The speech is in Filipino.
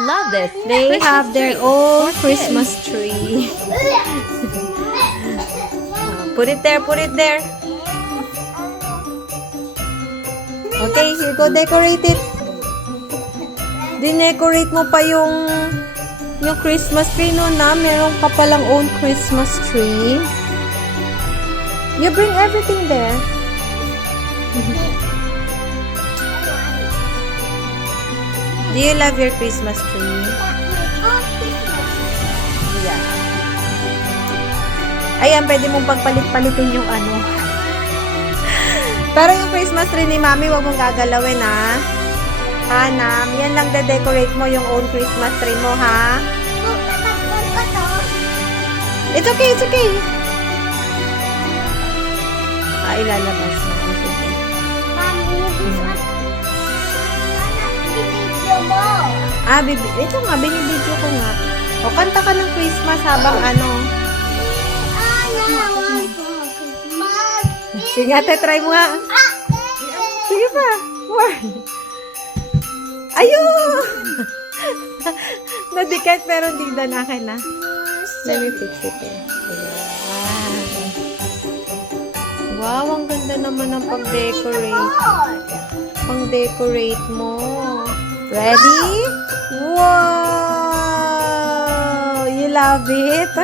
Love this. They Christmas have their tree own for Christmas tree. Put it there, put it there. Okay, you go decorate it. Dinecorate mo pa yung Christmas tree no na. Meron ka palang own Christmas tree. You bring everything there. Do you love your Christmas tree? Yeah. Ayan, pwede mong pagpalit-palitin yung ano. Pero yung Christmas tree ni Mami, huwag mong gagalawin, ha? Hanam, yan lang de-decorate mo yung own Christmas tree mo, ha? It's okay, it's okay. Ilalabas mo. Sige. Ito nga, binibidyo ko nga. O, kanta ka ng Christmas habang ano. Sige ate, try mo nga. Sige pa. More. Ayun! Nadikit pero hindi na akin na. Let me fix it. Ayan. Wow, ang ganda naman ng pag-decorate. Pang-decorate mo. Ready? Wow! You love it?